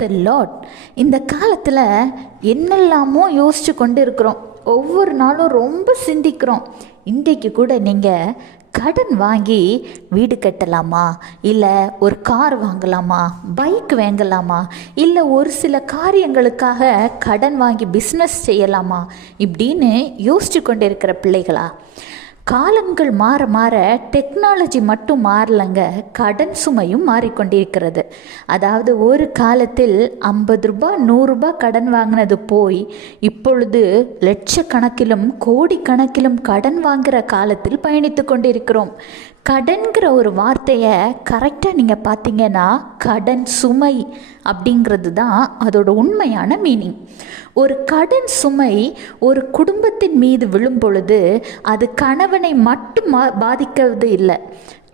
த Lord. இந்த காலத்தில் என்னெல்லாமோ யோசித்து கொண்டு இருக்கிறோம். ஒவ்வொரு நாளும் ரொம்ப சிந்திக்கிறோம். இன்றைக்கு கூட நீங்கள் கடன் வாங்கி வீடு கட்டலாமா, இல்லை ஒரு கார் வாங்கலாமா, பைக் வாங்கலாமா, இல்லை ஒரு சில காரியங்களுக்காக கடன் வாங்கி பிஸ்னஸ் செய்யலாமா இப்படின்னு யோசிச்சு கொண்டு இருக்கிற பிள்ளைகளா? காலங்கள் மாற மாற டெக்னாலஜி மட்டும் மாறலங்க, கடன் சுமையும் மாறிக்கொண்டிருக்கிறது. அதாவது ஒரு காலத்தில் 50 ரூபாய் 100 ரூபாய் கடன் வாங்கினது போய் இப்பொழுது லட்சக்கணக்கிலும் கோடிக்கணக்கிலும் கடன் வாங்குகிற காலத்தில் பயணித்து கொண்டிருக்கிறோம். கடன்கிற ஒரு வார்த்தையை கரெக்டாக நீங்கள் பார்த்தீங்கன்னா கடன் சுமை அப்படிங்கிறது தான் அதோட உண்மையான மீனிங். ஒரு கடன் சுமை ஒரு குடும்பத்தின் மீது விழும் பொழுது அது கணவனை மட்டும் பாதிக்கிறது இல்லை,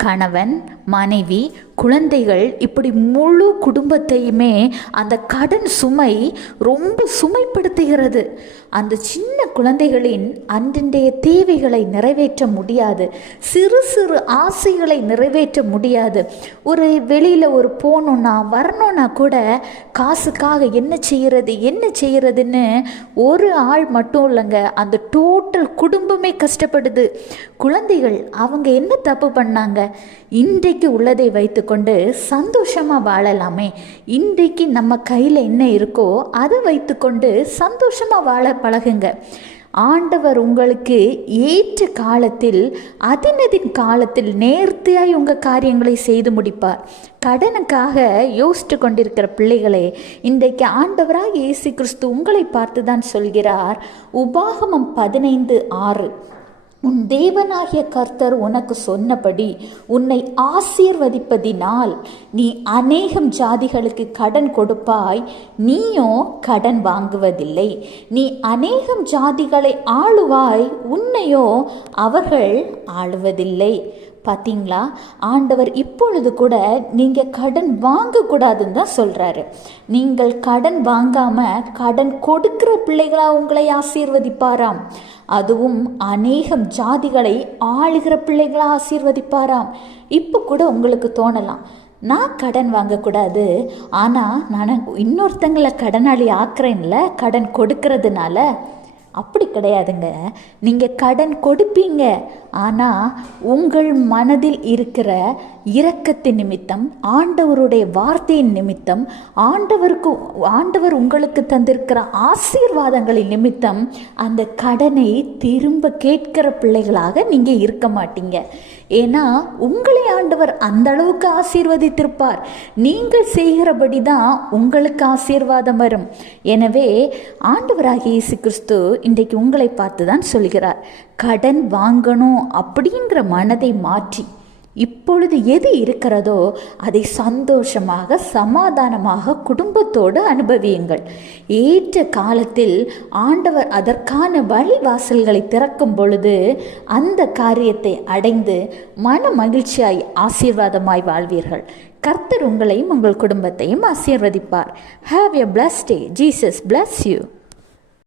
கணவன், மனைவி, குழந்தைகள், இப்படி முழு குடும்பத்தையுமே அந்த கடன் சுமை ரொம்ப சுமைப்படுத்துகிறது. அந்த சின்ன குழந்தைகளின் அன்றைய தேவைகளை நிறைவேற்ற முடியாது, சிறு சிறு ஆசைகளை நிறைவேற்ற முடியாது. ஒரு வெளியில் ஒரு போகணுன்னா வரணுன்னா கூட காசுக்காக என்ன செய்கிறதுன்னு ஒரு ஆள் மட்டும் இல்லைங்க, அந்த டோட்டல் குடும்பமே கஷ்டப்படுது. குழந்தைகள் அவங்க என்ன தப்பு பண்ணாங்க? இன்றைக்கு உள்ளதை வைத்துக்கொண்டு சந்தோஷமாக வாழலாமே. இன்றைக்கு நம்ம கையில் என்ன இருக்கோ அதை வைத்துக்கொண்டு சந்தோஷமாக வாழ பழகுங்க. ஆண்டவர் உங்களுக்கு ஏற்ற காலத்தில் அதினதின் காலத்தில் நேர்த்தியாய் உங்கள் காரியங்களை செய்து முடிப்பார். கடனுக்காக யோசித்து கொண்டிருக்கிற பிள்ளைகளே, இன்றைக்கு ஆண்டவராக இயேசு கிறிஸ்து உங்களை பார்த்து தான் சொல்கிறார். உபாகமம் 15:6, உன் தேவனாகிய கர்த்தர் உனக்கு சொன்னபடி உன்னை ஆசீர்வதிப்பதினால் நீ அநேகம் ஜாதிகளுக்கு கடன் கொடுப்பாய், நீயோ கடன் வாங்குவதில்லை. நீ அநேகம் ஜாதிகளை ஆளுவாய், உன்னையோ அவர்கள் ஆளுவதில்லை. பார்த்தீங்களா? ஆண்டவர் இப்பொழுது கூட நீங்கள் கடன் வாங்கக்கூடாதுன்னு தான் சொல்கிறாரு. நீங்கள் கடன் வாங்காமல் கடன் கொடுக்கிற பிள்ளைகளாக உங்களை ஆசீர்வதிப்பாராம். அதுவும் அநேகம் ஜாதிகளை ஆளுகிற பிள்ளைகளாக ஆசீர்வதிப்பாராம். இப்போ கூட உங்களுக்கு தோணலாம், நான் கடன் வாங்கக்கூடாது, ஆனால் நான் இன்னொருத்தங்களை கடனாளி ஆக்குறேன்ல கடன் கொடுக்கறதுனால. அப்படி கிடையாதுங்க. நீங்கள் கடன் கொடுப்பீங்க, ஆனால் உங்கள் மனதில் இருக்கிற இரக்கத்தின் நிமித்தம், ஆண்டவருடைய வார்த்தையின் நிமித்தம், ஆண்டவர் உங்களுக்கு தந்திருக்கிற ஆசீர்வாதங்களின் நிமித்தம் அந்த கடனை திரும்ப கேட்கிற பிள்ளைகளாக நீங்கள் இருக்க மாட்டீங்க. ஏன்னா உங்களை ஆண்டவர் அந்த அளவுக்கு ஆசீர்வதித்திருப்பார். நீங்கள் செய்கிறபடி தான் உங்களுக்கு ஆசீர்வாதம் வரும். எனவே ஆண்டவராகிய இயேசு கிறிஸ்து இன்றைக்கு உங்களை பார்த்து தான் சொல்கிறார், கடன் வாங்கணும் அப்படிங்கிற மனதை மாற்றி இப்பொழுது எது இருக்கிறதோ அதை சந்தோஷமாக சமாதானமாக குடும்பத்தோடு அனுபவியுங்கள். ஏற்ற காலத்தில் ஆண்டவர் அதற்கான வழிவாசல்களை திறக்கும் பொழுது அந்த காரியத்தை அடைந்து மன மகிழ்ச்சியாய் ஆசீர்வாதமாய் வாழ்வீர்கள். கர்த்தர் உங்களையும் உங்கள் குடும்பத்தையும் ஆசீர்வதிப்பார். Have a blessed day. Jesus bless you.